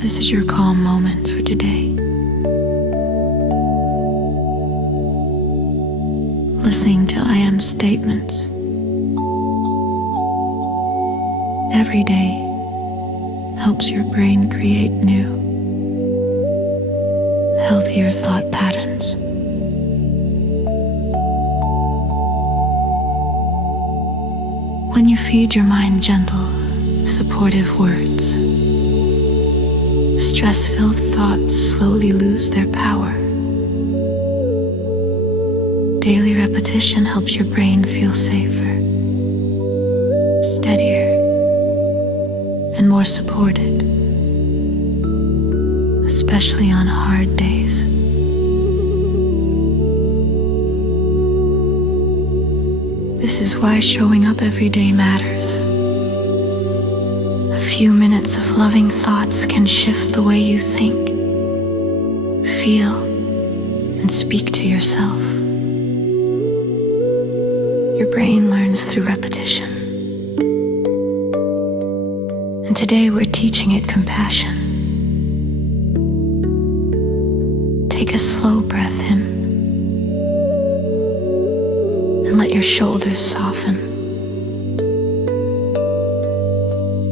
This is your calm moment for today. Listening to I am statements. Every day helps your brain create new, healthier thought patterns. When you feed your mind gentle, supportive words, stress-filled thoughts slowly lose their power. Daily repetition helps your brain feel safer, steadier, and more supported, especially on hard days. This is why showing up every day matters. A few minutes of loving thoughts can shift the way you think, feel, and speak to yourself. Your brain learns through repetition. And today we're teaching it compassion. Take a slow breath in and let your shoulders soften.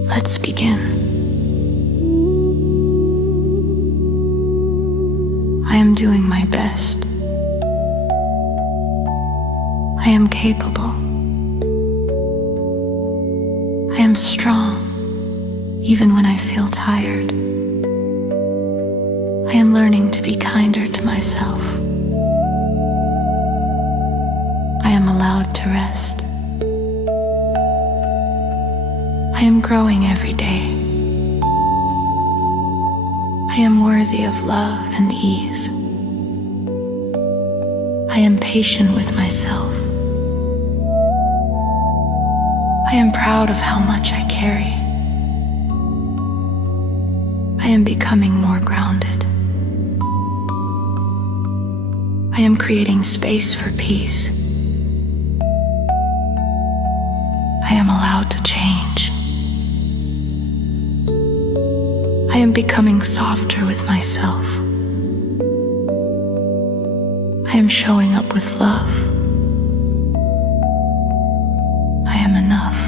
Let's begin. I am doing my best. I am capable. I am strong, even when I feel tired. I am learning to be kinder to myself. I am allowed to rest. I am growing every day. I am worthy of love and ease. I am patient with myself. I am proud of how much I carry. I am becoming more grounded. I am creating space for peace. I am allowed to change. I am becoming softer with myself. I am showing up with love. I am enough.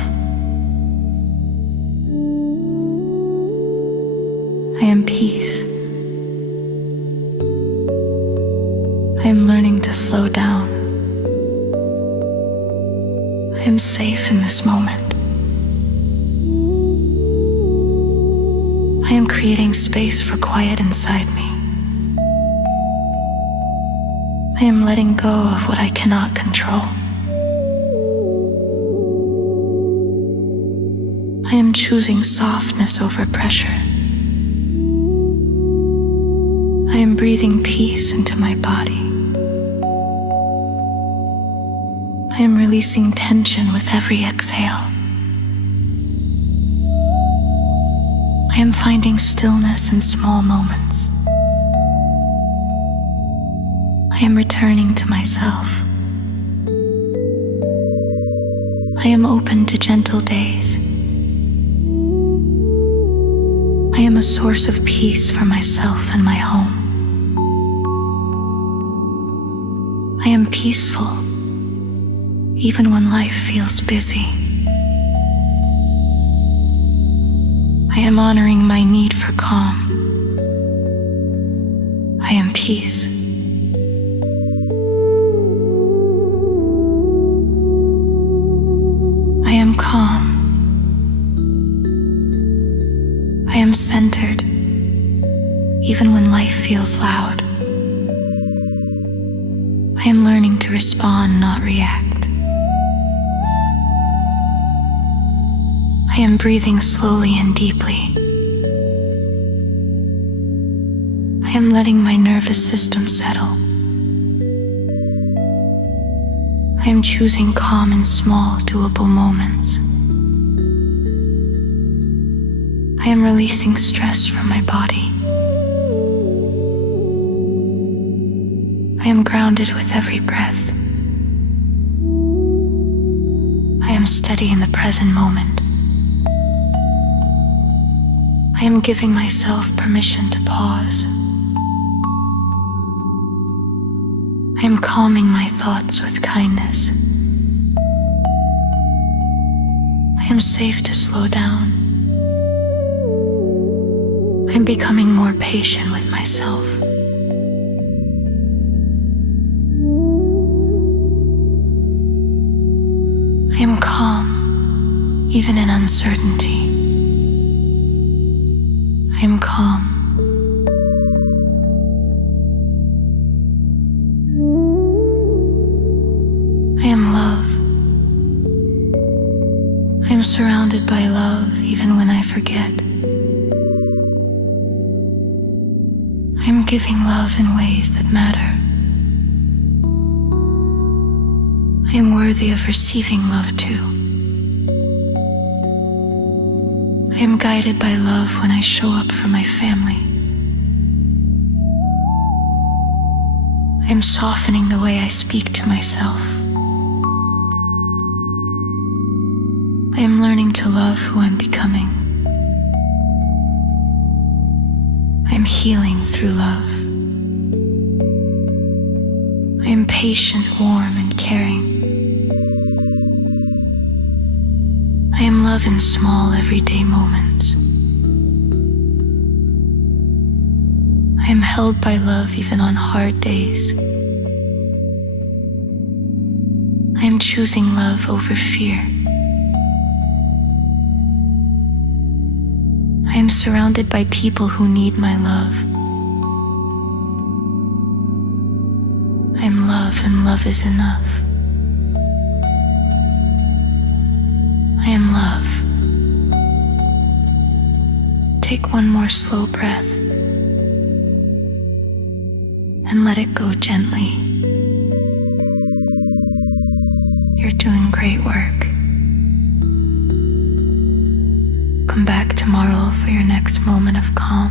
I am peace. I am learning to slow down. I am safe in this moment. I am creating space for quiet inside me. I am letting go of what I cannot control. I am choosing softness over pressure. I am breathing peace into my body. I am releasing tension with every exhale. I am finding stillness in small moments. I am returning to myself. I am open to gentle days. I am a source of peace for myself and my home. I am peaceful, even when life feels busy. I am honoring my need for calm. I am peace. I am calm. I am centered, even when life feels loud. I am learning to respond, not react. I am breathing slowly and deeply. I am letting my nervous system settle. I am choosing calm in small, doable moments. I am releasing stress from my body. I am grounded with every breath. I am steady in the present moment. I am giving myself permission to pause. I am calming my thoughts with kindness. I am safe to slow down. I am becoming more patient with myself. I am calm, even in uncertainty. I am calm. I am love. I am surrounded by love even when I forget. I am giving love in ways that matter. I am worthy of receiving love too. I am guided by love when I show up for my family. I am softening the way I speak to myself. I am learning to love who I'm becoming. I am healing through love. I am patient, warm, and caring. I am love in small, everyday moments. I am held by love even on hard days. I am choosing love over fear. I am surrounded by people who need my love. I am love, and love is enough. I am love. Take one more slow breath and let it go gently. You're doing great work. Come back tomorrow for your next moment of calm.